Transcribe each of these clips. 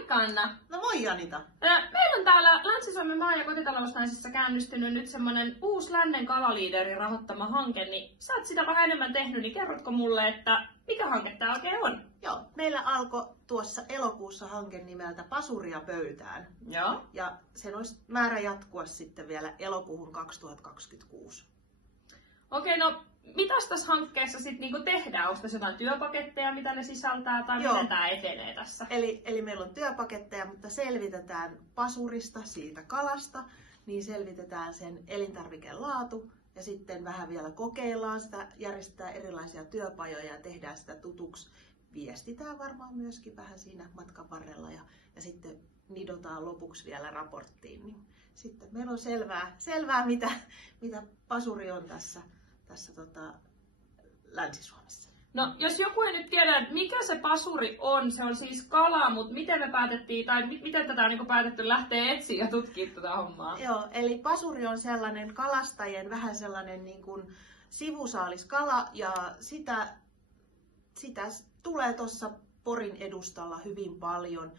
Moikka Anna! No moi Anita! Meillä on täällä Länsi-Suomen maa- ja kotitalousnaisissa käynnistynyt nyt semmonen uusi Lännen kalaliiderin rahoittama hanke, niin sä oot sitä vähän enemmän tehnyt, niin kerrotko mulle, että mikä hanke tää oikein on? Joo, meillä alkoi tuossa elokuussa hanke nimeltä Pasuria pöytään. Joo. Ja sen olisi määrä jatkua sitten vielä elokuuhun 2026. Okei, no mitäs tässä hankkeessa sitten niinku tehdään? Onko tässä jotain työpaketteja, mitä ne sisältää, tai Joo. miten tää etenee tässä? Eli meillä on työpaketteja, mutta selvitetään pasurista, siitä kalasta, niin selvitetään sen elintarvikelaatu ja sitten vähän vielä kokeillaan sitä, järjestetään erilaisia työpajoja ja tehdään sitä tutuksi. Viestitään varmaan myöskin vähän siinä matkan varrella ja sitten nidotaan lopuksi vielä raporttiin. Niin sitten meillä on selvää mitä pasuri on tässä Länsi-Suomessa. No, jos joku ei nyt tiedä, että mikä se pasuri on, se on siis kala, mutta miten me päätettiin, tai miten tätä on niin päätetty lähteä etsiä ja tutkia tätä hommaa? Joo, eli pasuri on sellainen kalastajien vähän sellainen niin kuin sivusaaliskala, ja sitä tulee tuossa Porin edustalla hyvin paljon.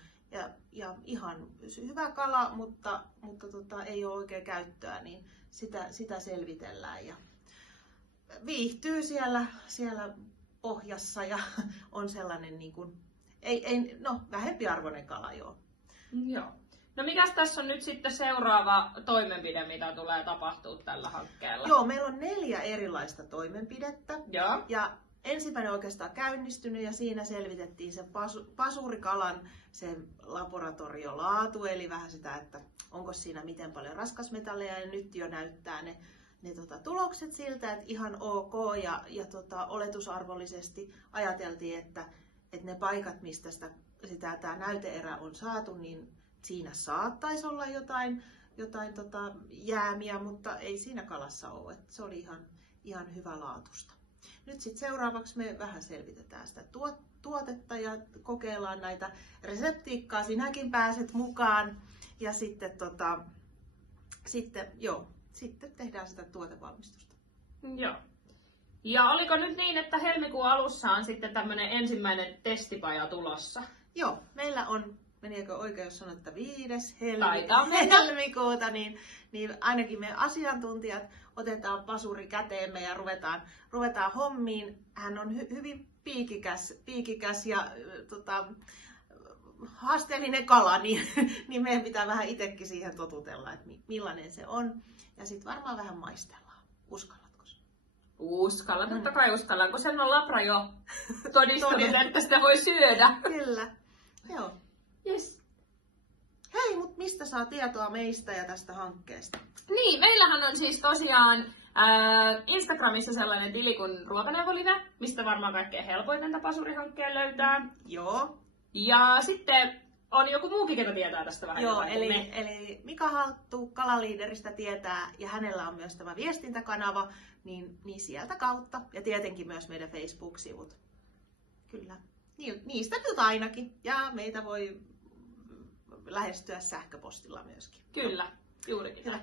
Ja ihan hyvä kala, mutta ei ole oikein käyttöä, niin sitä selvitellään. Ja viihtyy siellä pohjassa ja on sellainen niin kuin, vähempiarvoinen kala, joo. Joo. No mikäs tässä on nyt sitten seuraava toimenpide, mitä tulee tapahtua tällä hankkeella? Joo, meillä on 4 erilaista toimenpidettä. Joo. Ja ensimmäinen oikeastaan käynnistynyt ja siinä selvitettiin se pasurikalan se laboratoriolaatu, eli vähän sitä, että onko siinä miten paljon raskasmetalleja, ja nyt jo näyttää ne tulokset siltä, että ihan ok, ja oletusarvollisesti ajateltiin, että ne paikat, mistä tämä näyteerä on saatu, niin siinä saattaisi olla jotain jäämiä, mutta ei siinä kalassa ole, että se oli ihan hyvä laatusta. Nyt sitten seuraavaksi me vähän selvitetään sitä tuotetta ja kokeillaan näitä reseptiikkaa. Sinäkin pääset mukaan ja sitten tehdään sitä tuotevalmistusta. Joo. Ja oliko nyt niin, että helmikuun alussa on sitten tämmöinen ensimmäinen testipaja tulossa? Joo, meillä on, menikö oikein jos sanon, että 5. helmikuuta, niin ainakin me asiantuntijat otetaan pasuri käteemme ja ruvetaan hommiin. Hän on hyvin piikikäs ja haasteellinen kala, niin meidän pitää vähän itsekin siihen totutella, että millainen se on. Ja sitten varmaan vähän maistellaan. Uskallatko? Uskallan, totta kai uskallan, kun sen on Labra jo todistanut, että sitä voi syödä. Kyllä, joo. Yes. Hei, mutta mistä saa tietoa meistä ja tästä hankkeesta? Niin, meillähän on siis tosiaan Instagramissa sellainen tili kuin Ruokaneuvolide, mistä varmaan kaikkein helpoiten tätä pasurihankkeen löytää. Joo. Ja sitten on joku muukin, ketä tietää tästä vähän. Joo, eli Mika Halttu kalaliideristä tietää, ja hänellä on myös tämä viestintäkanava, niin sieltä kautta. Ja tietenkin myös meidän Facebook-sivut. Kyllä. Niistä nyt ainakin. Ja meitä voi lähestyä sähköpostilla myöskin. Kyllä, juurikin. Hyvä.